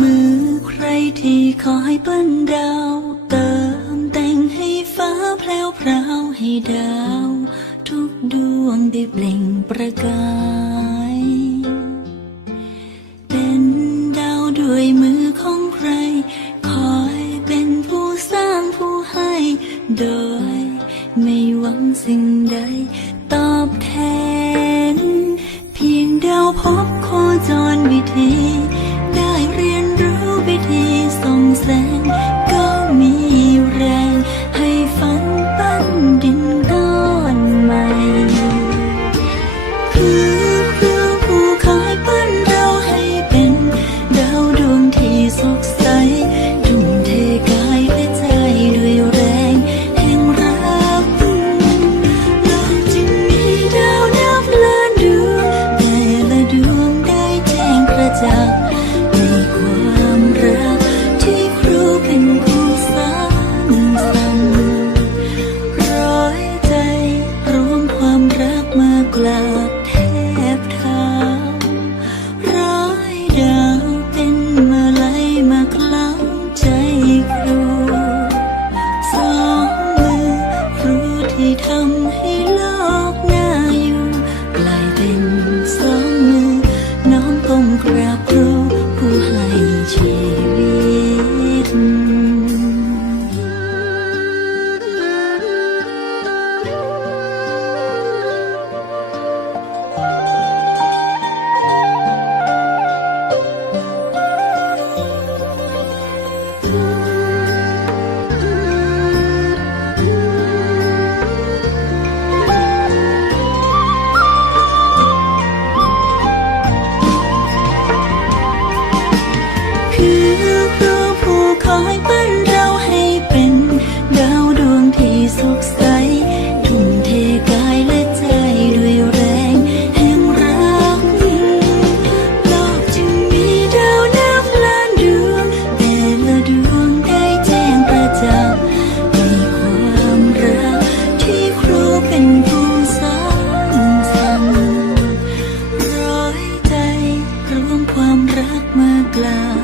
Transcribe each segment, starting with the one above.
มือใครที่คอยเปิ้นดาว เติมแต่งให้ฟ้าแพลวพราวให้ดาว ทุกดวงได้เปล่งประกาย โดย ไม่หวังสิ่งใดตอบแทน เพียงเดาวพบโคจรวิธี ก อยปั้นเราให้เป็น ดาวดวงที่สดใสทุ่มเทกายและใจด้วยแรงแห่งรักโลกจึงมีดาวนับล้านดวง แต่ละดวงได้แจ้งประจักษ์ในความรักที่ครูเป็นผู้สร้างสรรค์ร้อยใจรวมความรักมากราบ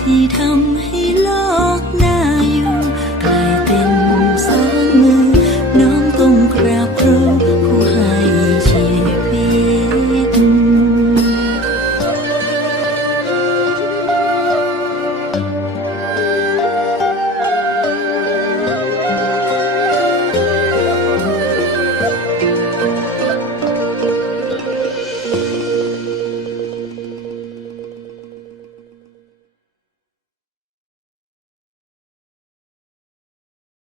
ที่ทำให้โลกน่าอยู่กลายเป็นสองมือน้อมก้มกร